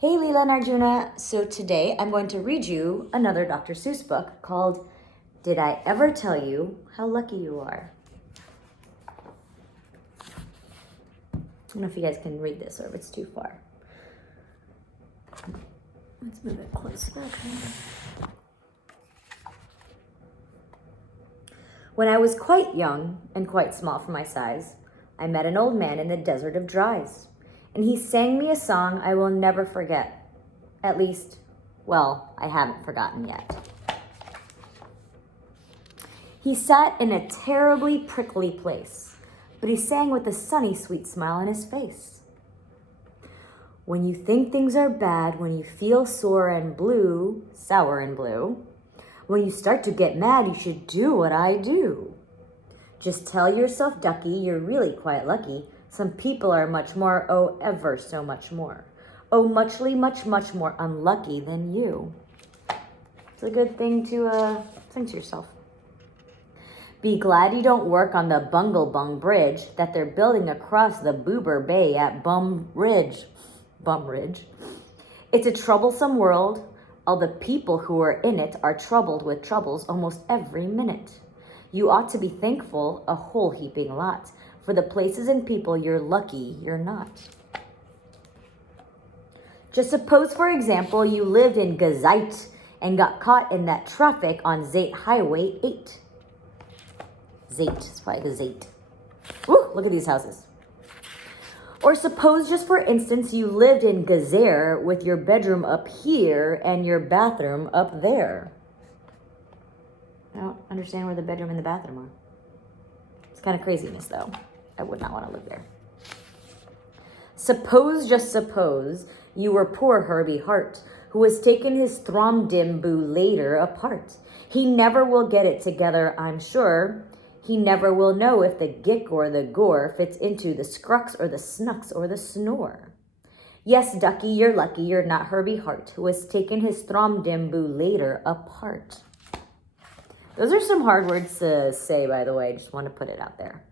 Hey Leela and Arjuna, so today I'm going to read you another Dr. Seuss book called Did I Ever Tell You How Lucky You Are? I don't know if you guys can read this or if it's too far. Let's move it close back. When I was quite young and quite small for my size, I met an old man in the desert of Dries, and he sang me a song I will never forget. At least, well, I haven't forgotten yet. He sat in a terribly prickly place, but he sang with a sunny, sweet smile on his face. When you think things are bad, when you feel sore and blue, sour and blue, when you start to get mad, you should do what I do. Just tell yourself, ducky, you're really quite lucky. Some people are much more, oh, ever so much more. Oh, muchly, much, much more unlucky than you. It's a good thing to sing to yourself. Be glad you don't work on the Bungle Bridge that they're building across the Boober Bay at Bum Ridge. It's a troublesome world. All the people who are in it are troubled with troubles almost every minute. You ought to be thankful a whole heaping lot for the places and people you're lucky you're not. Just suppose, for example, you lived in Gazite and got caught in that traffic on Zate Highway 8. Zate, it's probably Gazate. Woo, look at these houses. Or suppose, just for instance, you lived in Gazaire with your bedroom up here and your bathroom up there. I don't understand where the bedroom and the bathroom are. It's kind of craziness, though. I would not want to live there. Suppose, just suppose, you were poor Herbie Hart, who has taken his Thromdimboo later apart. He never will get it together, I'm sure. He never will know if the gick or the gore fits into the scrux or the snucks or the snore. Yes, ducky, you're lucky you're not Herbie Hart, who has taken his Thromdimboo later apart. Those are some hard words to say, by the way. Just want to put it out there.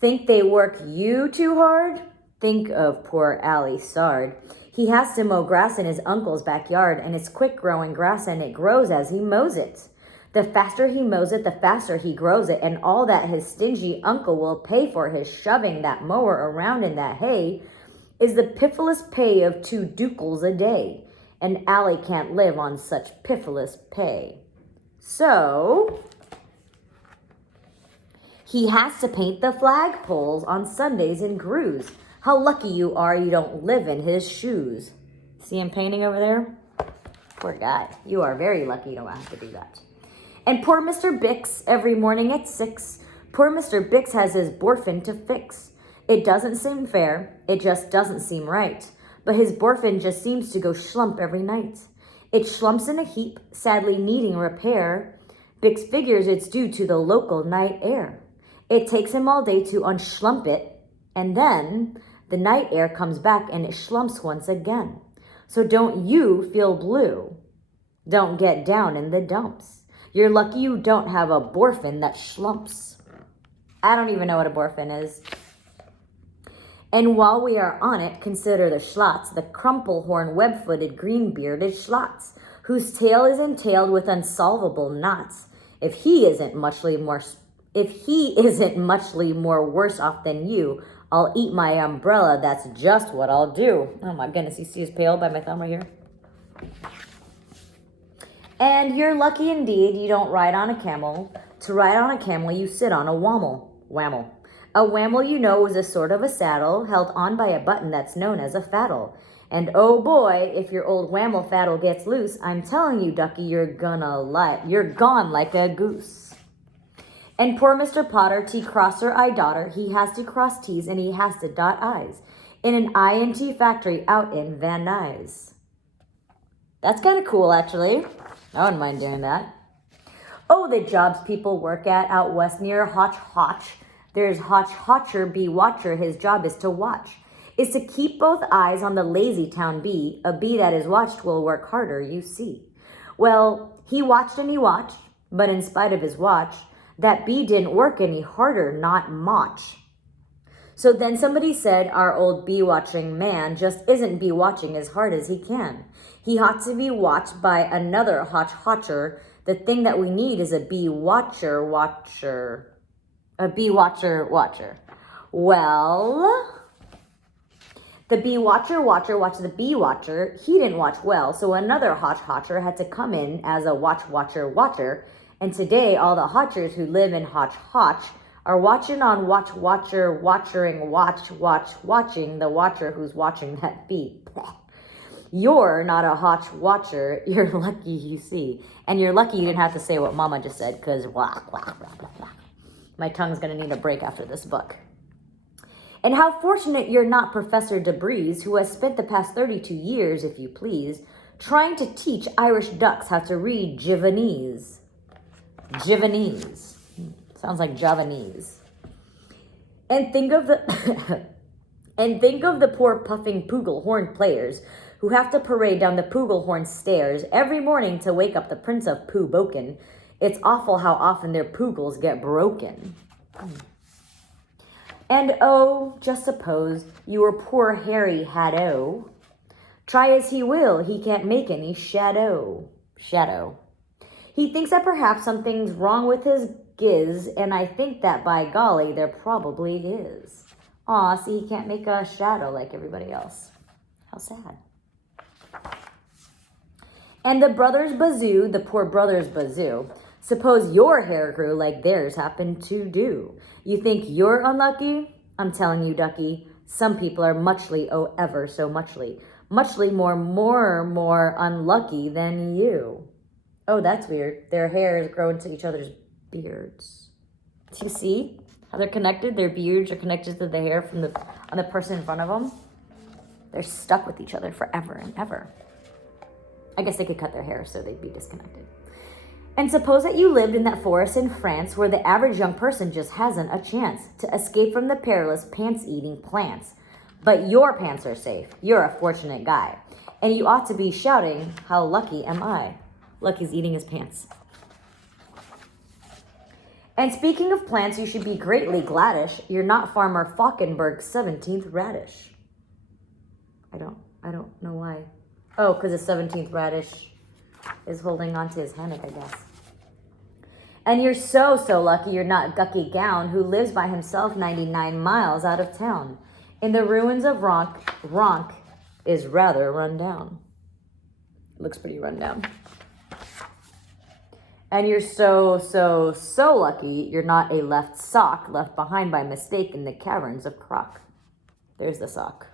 Think they work you too hard? Think of poor Allie Sard. He has to mow grass in his uncle's backyard, and it's quick-growing grass, and it grows as he mows it. The faster he mows it, the faster he grows it, and all that his stingy uncle will pay for his shoving that mower around in that hay is the piffless pay of 2 dukels a day, and Allie can't live on such piffless pay. So he has to paint the flagpoles on Sundays in Grooves. How lucky you are you don't live in his shoes. See him painting over there? Poor guy. You are very lucky you don't have to do that. And poor Mr. Bix, every morning at 6, poor Mr. Bix has his borfin to fix. It doesn't seem fair. It just doesn't seem right. But his borfin just seems to go schlump every night. It schlumps in a heap, sadly needing repair. Bix figures it's due to the local night air. It takes him all day to unschlump it, and then the night air comes back and it schlumps once again. So don't you feel blue. Don't get down in the dumps. You're lucky you don't have a borfin that schlumps. I don't even know what a borfin is. And while we are on it, consider the schlotz, the crumple-horn, web-footed, green-bearded schlotz, whose tail is entailed with unsolvable knots. If he isn't muchly more worse off than you, I'll eat my umbrella. That's just what I'll do. Oh my goodness, you see his pail by my thumb right here? And you're lucky indeed you don't ride on a camel. To ride on a camel, you sit on a whammel. A whammel, you know, is a sort of a saddle held on by a button that's known as a faddle. And oh boy, if your old whammel faddle gets loose, I'm telling you, ducky, you're gone like a goose. And poor Mr. Potter, T-crosser, I-dotter, he has to cross T's and he has to dot I's in an I&T factory out in Van Nuys. That's kind of cool, actually. I wouldn't mind doing that. Oh, the jobs people work at out west near Hotch. There's Hotcher B. Watcher. His job is to watch. Is to keep both eyes on the lazy town bee. A bee that is watched will work harder, you see. Well, he watched and he watched, but in spite of his watch, that bee didn't work any harder, not much. So then somebody said our old bee-watching man just isn't bee-watching as hard as he can. He ought to be watched by another hotch-hotcher. The thing that we need is a bee-watcher. A bee-watcher. Well, the bee-watcher watched the bee-watcher. He didn't watch well, so another hotch-hotcher had to come in as a watcher. And today, all the hotchers who live in hotch are watching on watching the watcher who's watching that bee. You're not a hotch watcher. You're lucky, you see. And you're lucky you didn't have to say what Mama just said, because my tongue's going to need a break after this book. And how fortunate you're not Professor DeBreeze, who has spent the past 32 years, if you please, trying to teach Irish ducks how to read Javanese. Sounds like Javanese. And think of the poor puffing Pooglehorn players who have to parade down the Pooglehorn stairs every morning to wake up the Prince of Pooh-Boken. It's awful how often their poogles get broken. And oh, just suppose you were poor Harry Hadow. Try as he will, he can't make any shadow. He thinks that perhaps something's wrong with his giz, and I think that, by golly, there probably is. Aw, see, he can't make a shadow like everybody else. How sad. And the brothers Bazoo, the poor brothers Bazoo, suppose your hair grew like theirs happened to do. You think you're unlucky? I'm telling you, ducky, some people are muchly, oh, ever so muchly more unlucky than you. Oh, that's weird. Their hairs grow into each other's beards. Do you see how they're connected? Their beards are connected to the hair on the person in front of them. They're stuck with each other forever and ever. I guess they could cut their hair so they'd be disconnected. And suppose that you lived in that forest in France where the average young person just hasn't a chance to escape from the perilous pants-eating plants. But your pants are safe. You're a fortunate guy. And you ought to be shouting, how lucky am I? Lucky's eating his pants. And speaking of plants, you should be greatly gladdish. You're not Farmer Falkenberg's 17th radish. I don't know why. Oh, because the 17th radish is holding on to his hammock, I guess. And you're so lucky you're not Gucky Gown, who lives by himself 99 miles out of town. In the ruins of Ronk is rather run down. Looks pretty run down. And you're so lucky you're not a left sock left behind by mistake in the caverns of Croc. There's the sock.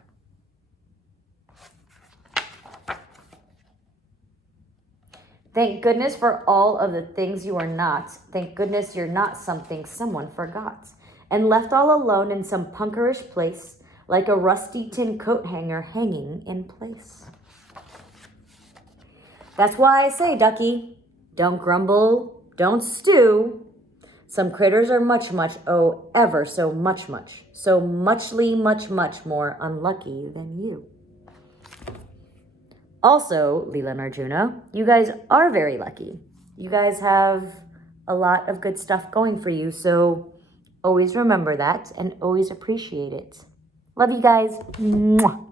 Thank goodness for all of the things you are not. Thank goodness you're not something someone forgot and left all alone in some punkerish place like a rusty tin coat hanger hanging in place. That's why I say, ducky, don't grumble, don't stew. Some critters are much, oh, ever so much, so muchly, much more unlucky than you. Also, Leela and Arjuna, you guys are very lucky. You guys have a lot of good stuff going for you, so always remember that and always appreciate it. Love you guys. Mwah.